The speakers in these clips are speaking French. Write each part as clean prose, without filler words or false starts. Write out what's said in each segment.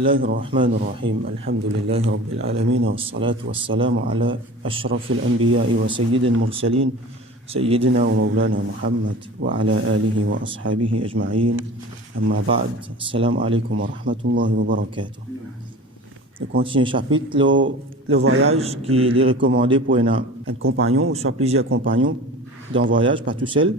بسم الله الرحمن الرحيم الحمد لله رب العالمين والصلاة والسلام على أشرف الأنبياء وسيد المرسلين سيدنا ومولانا محمد وعلى آله وأصحابه أجمعين أما بعد السلام عليكم ورحمة الله وبركاته. On continue le chapitre, le voyage qui est recommandé pour un compagnon ou soit plusieurs compagnons dans le voyage, pas tout seul,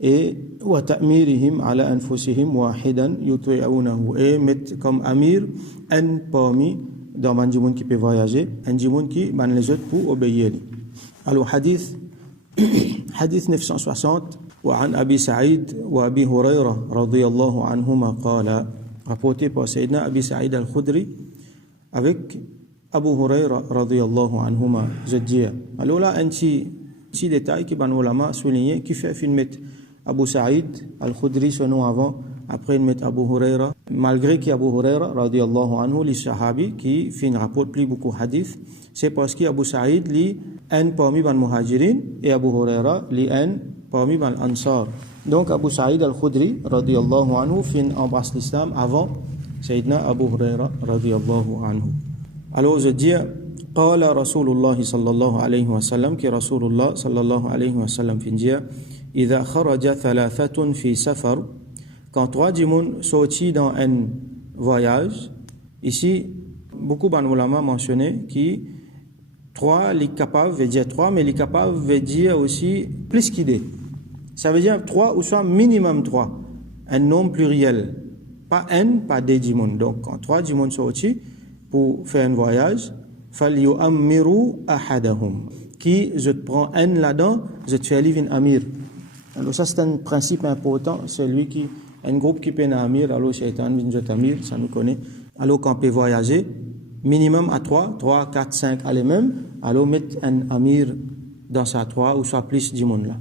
et wa ta'mirihim ala anfusihim wahidan yuti'unahu, et mettre comme amir un parmi dans un djimoun qui peut voyager, un djimoun qui ban les autres pour obéir. Alors hadith 960 وعن أبي سعيد وأبي هريرة رضي الله عنهما قال, rapporté par Sayyidina Abi Sa'id al-Khudri avec Abu Huraira radiyallahu anhuma, je dis. Alors là, un petit détail qui ban ulama souligné qui fait mettre Abu Sa'id al-Khudri son nom avant, après mettre Abu Huraira, malgré qu'Abu Huraira radiyallahu anhu, les sahabi qui fait un rapport plus beaucoup hadith, c'est parce qu'Abu Sa'id lit un parmi ban muhajirin et Abu Huraira lit un parmi ban ansar. Donc Abu Sa'id al-Khudri radiyallahu anhu fait embrasse l'islam avant Sayyidina Abu Huraira radiyallahu anhu. Alors je dis قال رسول الله صلى الله عليه وسلم que Rasulullah sallallahu alayhi wa sallam fin dire إذا خرج ثلاثة في سفر, quand trois djimoun sortis dans un voyage. Ici beaucoup d'ulama mentionné qui trois les capables veut dire trois, mais les capables veut dire aussi plus qu'idée. Ça veut dire trois ou soit minimum trois, un nombre pluriel, pas un, pas des djimoun. Donc quand trois djimoun sortis pour faire un voyage, فَلْيُؤَمِّرُوا أَحَدَهُمْ, qui je te prends un là-dedans, je te fais livre un amir. Alors ça c'est un principe important, celui qui, un groupe qui peut un amir, alors shaitan bin jot amir, ça nous connaît. Alors quand on peut voyager, minimum à 3, 4, 5, allez même, alors mettre un amir dans sa 3 ou soit plus du monde là.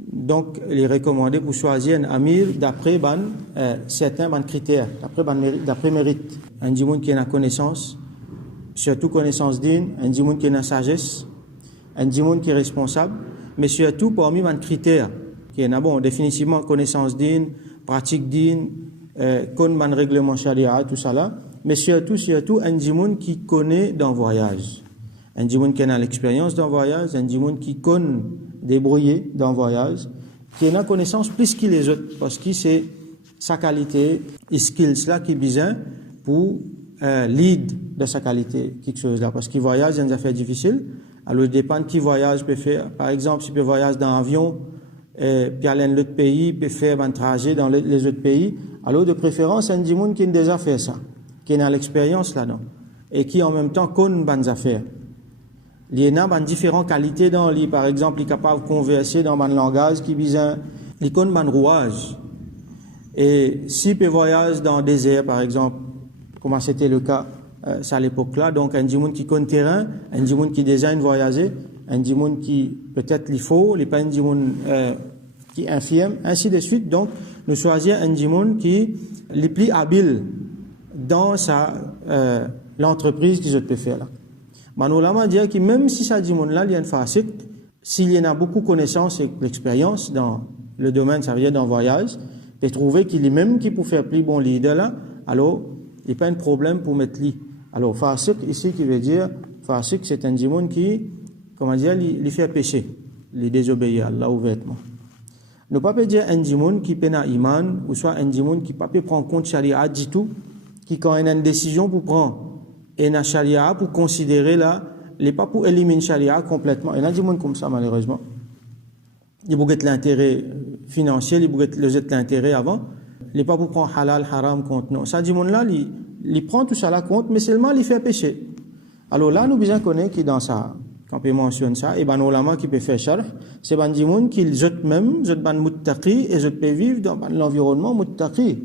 Donc il est recommandé pour choisir un amir d'après certains critères, d'après mérite. Un djimoun qui a la connaissance, surtout connaissance d'une, un djimoun qui a la sagesse, un djimoun qui est responsable, mais surtout parmi les critères, qui est bon, définitivement connaissance d'une, pratique d'une, connaît le règlement charia, tout ça là, mais surtout un djimoun qui connaît dans le voyage. Un djimoun qui a l'expérience dans le voyage, un djimoun qui connaît débrouiller dans le voyage, qui a la connaissance plus que les autres, parce que c'est sa qualité et skills là qui est besoin pour lead de sa qualité, quelque chose là, parce qu'il voyage dans des affaires difficiles. Alors il dépend qui voyage peut faire. Par exemple, s'il peut voyager dans un avion, puis aller dans l'autre pays, peut faire un trajet dans les autres pays, alors de préférence un djimoun qui a déjà fait ça, qui a l'expérience là-dedans, et qui en même temps connaît bonnes affaires. Il y a différentes qualités dans lui. Par exemple, il est capable de converser dans un langage qui vise, il connaît un rouage. Et s'il peut voyager dans le désert, par exemple, comme c'était le cas à l'époque-là, donc un djimoun qui connaît le terrain, un djimoun qui désigne voyager, un djimoun qui peut-être il faut, il n'est pas un djimoun qui est infirme, ainsi de suite. Donc, nous choisir un djimoun qui est plus habile dans l'entreprise qu'il peut faire là. Manolama dit que même si ça djimoun-là, il y a une fasik, s'il y en a beaucoup de connaissances et l'expérience dans le domaine, ça veut dire dans le voyage, et trouver qu'il est même qui peut faire plus bon leader là, alors il n'y a pas un problème pour mettre lui. Alors fasik ici qui veut dire, fasik c'est un djimoun qui, comment dire, il fait pécher, il désobéit à Allah ouvertement. Ne pas dire un djimoun qui peine à iman, ou soit un djimoun qui ne peut pas prendre compte de charia du tout, qui quand il a une décision pour prendre, et la charia pour considérer là, il n'est pas pour éliminer charia complètement. Il y a des gens comme ça malheureusement. Il y a l'intérêt financier, il y a l'intérêt avant. Il n'est pas pour prendre halal, haram compte. Non, ça dit là, il prend tout ça là compte, mais seulement il fait pécher. Alors là, nous besoin connaître qui dans ça, quand on mentionne ça, et ben ulama qui peut faire charh, c'est ben djimoun qui jette même, jette ben muttaqi et je peux vivre dans l'environnement muttaqi.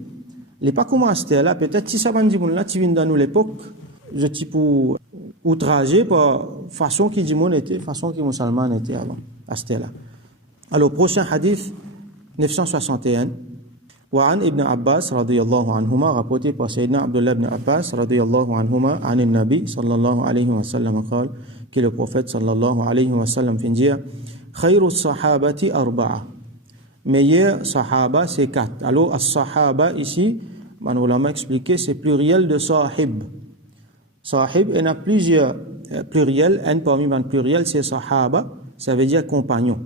Il n'est pas comme à ce là, peut-être si ça ben djimoun là, tu viens dans nous l'époque. Je suis pour outrager par façon qui djimoun était, façon qui musulman était avant, à ce là. Alors, prochain hadith, 961. وعن ابن عباس رضي الله عنهما, rapporté par Sayyidina Abdullah ibn Abbas رضي الله عنهما عن النبي صلى الله عليه وسلم قال, que le prophète صلى الله عليه وسلم fin dire, خير الصحابة أربعة, meilleur sahaba c'est 4. Alors as-sahaba ici les ulama expliqué, c'est pluriel de sahib. Sahib, il y a plusieurs pluriels. Un parmi les pluriels, c'est sahaba, ça veut dire compagnon.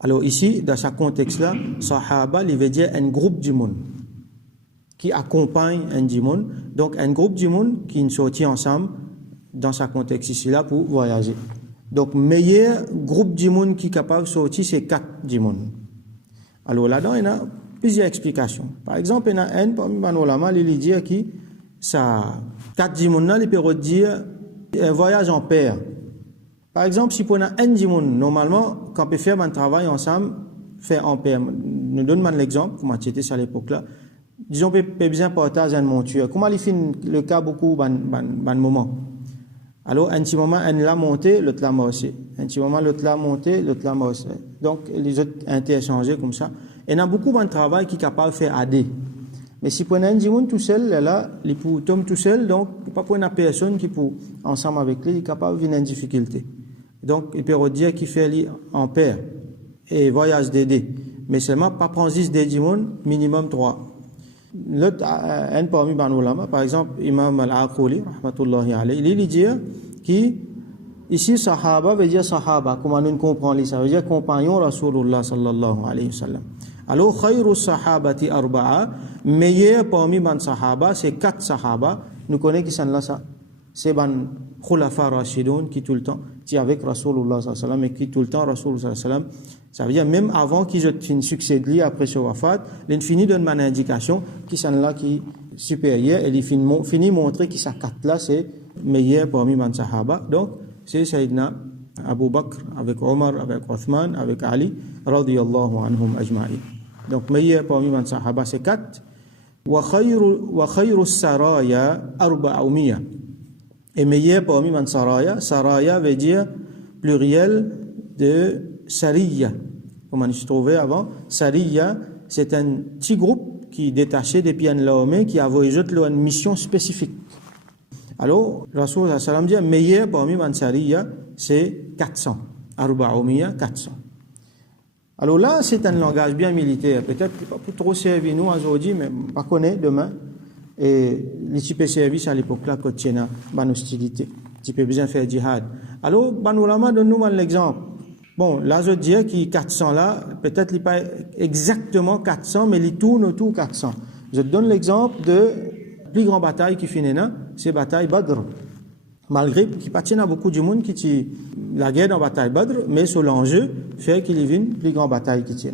Alors ici, dans ce contexte-là, sahaba, il veut dire un groupe du monde qui accompagne un du monde. Donc un groupe du monde qui sortit ensemble dans ce contexte ici-là pour voyager. Donc meilleur groupe du monde qui est capable de sortir, c'est 4 du monde. Alors là-dedans, il y a plusieurs explications. Par exemple, il y en a un parmi les ulama, il dit que ça 4 du monde, il peut dire un voyage en paire. Par exemple, si on a un du monde, normalement, quand on peut faire un travail ensemble, faire en paire. Nous donnons l'exemple, comment c'était ça à l'époque-là. Disons qu'on peut besoin de partager une monture. Comment il fait le cas beaucoup dans moment? Alors, un petit moment, un l'a monté, l'autre l'a mossé. Un petit moment, l'autre l'a monté, l'autre l'a mossé. Donc, les autres interchangés comme ça. Et il y a beaucoup de travail qui est capable de faire AD. Mais si on a un monde tout seul, là, il tombe tout seul, donc, il n'y a pas une personne qui peut, ensemble avec lui, il est capable de venir en difficulté. Donc, il peut dire qu'il fait en paire et voyage d'aider. Mais seulement, pas prendre 10 des monde, minimum 3. L'autre, un parmi les ulama, par exemple, Imam Al-Aquli, rahmatullahi alayhi, il dit que ici, sahaba veut dire sahaba, comment nous comprenons ça veut dire compagnon Rasulullah sallallahu alayhi wa sallam. Alors, khayru sahabati arba'a, meilleur parmi les sahaba, c'est 4 sahaba, nous connaissons qui sont là, ça. C'est les khulafa rashidoun qui tout le temps, qui avec Rasulullah sallallahu alayhi wa sallam, et qui tout le temps Rasulullah sallallahu alayhi wa sallam. Ça veut dire même avant qu'ils aient succèdent lui après ce wafat, l'infini donne une indication qui sont là qui supérieur et il finit montrer que ça 4 là c'est meilleur parmi les sahaba. Donc c'est Sayyidina Abu Bakr avec Omar, avec Othman, avec Ali radiyallahu anhum ajma'in. Donc meilleur parmi les sahaba c'est 4. Wa khayru saraya arba'umiyya. Et meilleur parmi les saraya, saraya veut dire pluriel de Sariya, comme on se trouvait avant. Sariya, c'est un petit groupe qui est détaché des pieds de l'armée qui a voyagé une mission spécifique. Alors, Rasul sallallahu alayhi wa sallam dit meilleur parmi les Sariya, c'est 400. Arba'umiyya, 400. Alors là, c'est un langage bien militaire. Peut-être pas pour trop servir nous aujourd'hui, mais pas connaître demain. Et les types services à l'époque-là, quand il y a une hostilité, tu peux bien faire djihad. Alors, Banulama donne-nous l'exemple. Bon, là, je dis qu'il 400 là, peut-être il n'est pas exactement 400, mais il tourne autour 400. Je te donne l'exemple de la plus grande bataille qui finit là, c'est la bataille Badr. Malgré qu'il n'y a pas beaucoup de monde qui tient la guerre dans la bataille Badr, mais sur l'enjeu fait qu'il y ait une plus grande bataille qui tient.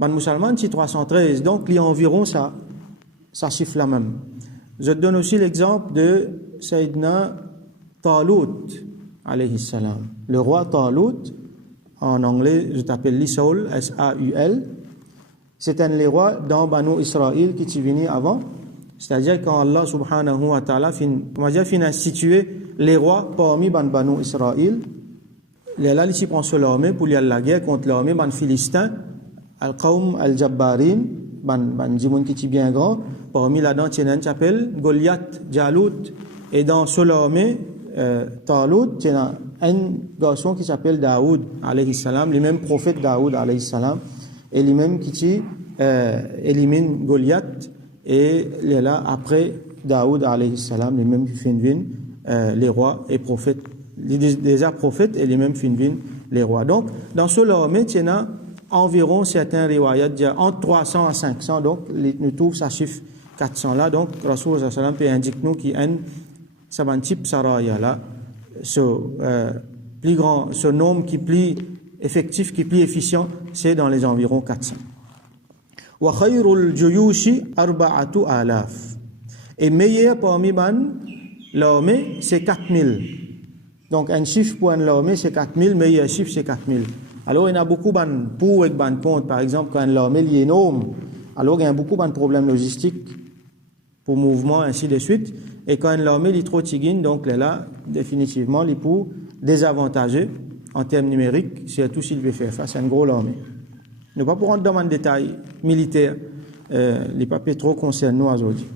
Les musulmans, c'est 313, donc il y a environ ça chiffre la même. Je te donne aussi l'exemple de Sayyidina Talut, alayhi salam. Le roi Talut, en anglais, je t'appelle Saul, S-A-U-L. C'est un des rois dans Banu Israël qui est venu avant. C'est-à-dire quand Allah subhanahu wa ta'ala fin institué les rois parmi Banu Israël, là, il prend sur l'armée pour aller à la guerre contre l'armée Ban Philistin, Al-Qawm Al-Jabbarin, Ban Jimoun qui est bien grand. Parmi là-dedans, il y a un qui s'appelle Goliath, Jalut. Et dans sur l'armée, Talut, il y a un garçon qui s'appelle Daoud, alayhi salam, le même prophète Daoud, alayhi salam, et le même qui élimine Goliath, et là, après Daoud, alayhi salam, le même qui finit les rois et prophètes, déjà prophètes, et les mêmes finit les rois. Donc, dans ce l'armée, il y a environ certains riwayats, entre 300 à 500, donc, nous trouvons ça chiffre 400 là, donc, Rasul sallallahu alayhi wa sallam peut indiquer nous qu'il y a un type saraya là, plus grand, ce nombre qui est plus effectif, qui est plus efficient, c'est dans les environs 400. Wa khayrul juyushi arba'atu alaf. Et meilleur parmi l'armée, c'est 4000. Donc un chiffre pour une armée, c'est 4000, meilleur chiffre, c'est 4000. Alors il y a beaucoup de pour et de ponts, par exemple, quand l'armée est énorme, alors il y a beaucoup de problèmes logistiques pour mouvement, ainsi de suite. Et quand l'armée est trop tigine, donc là, définitivement, il peut désavantager en termes numériques, surtout s'il veut faire face à une grosse armée. Nous ne pouvons pas rentrer dans un détail militaire, les papiers trop concernent nous aujourd'hui.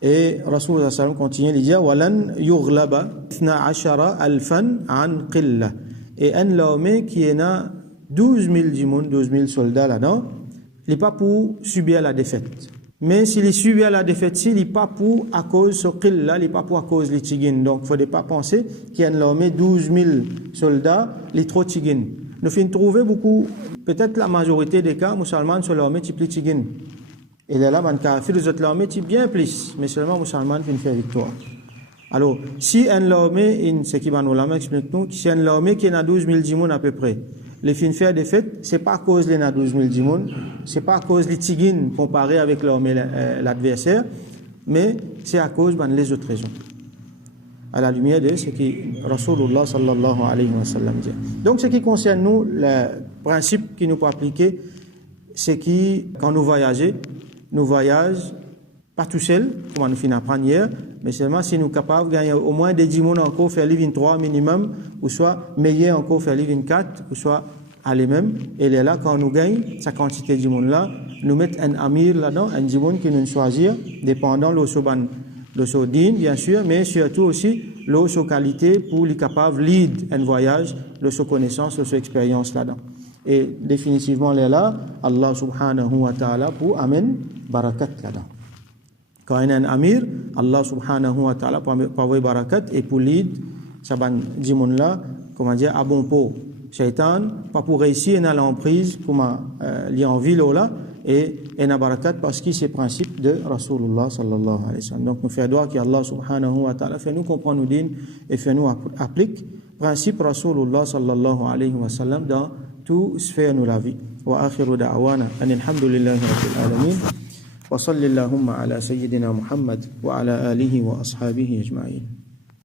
Et Rasulullah sallallahu alayhi wa sallam continue de dire walan yughlaba 12,000 an qilla. Et une armée qui est 12 000 soldats là-dedans, il n'est pas pour subir la défaite. Mais s'il est suivi à la défaite, il n'est pas pour à cause de ce qu'il-là, il n'est pas pour à cause des tigines. Donc, il ne faudrait pas penser qu'il y a une armée 12 000 soldats, les trop tigines. Nous finissons trouver beaucoup, peut-être la majorité des cas, musulmans sur l'armée type les tigines. Et là, ben, kafir, les autres l'armée type bien plus, mais seulement musulmans finissent faire victoire. Alors, si une armée, c'est qui va nous l'amener, explique-nous, si une armée qui est à 12 000 djimoun à peu près, les fins faire des fêtes, c'est pas à cause des 12 000 djimoun, c'est pas à cause des tigines comparé avec l'armée l'adversaire, mais c'est à cause des autres raisons. À la lumière de ce que Rasulullah sallallahu alayhi wa sallam dit. Donc, ce qui concerne nous, le principe qui nous peut appliquer, c'est que quand nous voyageons pas tout seul, comme nous finissons apprendre hier, mais seulement si nous sommes capables de gagner au moins des 10 mounes encore, faire les 23 minimum, ou soit meilleur encore, faire les 24, ou soit aller même. Et là, quand nous gagnons sa quantité de 10 mounes là, nous mettons un amir là-dedans, un 10 mounes qui nous choisir, dépendant de l'osso din, bien sûr, mais surtout aussi l'osso qualité pour les capables lead un voyage, l'osso connaissance, l'osso expérience là-dedans. Et définitivement, là, Allah subhanahu wa ta'ala pour amène barakat là-dedans. Quand il y a un amir, Allah subhanahu wa ta'ala pour avoir barakat et pour lead, ça va dire là, comment dire, à bon pot. Shaitan, pas pour réussir, il a l'emprise, comme il y a en ville là, et il a barakat parce que c'est le principe de Rasulullah sallallahu alayhi wa sallam. Donc nous faisons droit qu'Allah subhanahu wa ta'ala fait nous comprendre nos dînes et fait nous appliquer le principe Rasulullah sallallahu alayhi wa sallam dans toute sphère de la vie. Wa akhiru da'wana, alhamdulillahi rabbil alamin. وصل اللهم على سيدنا محمد وعلى آله وأصحابه أجمعين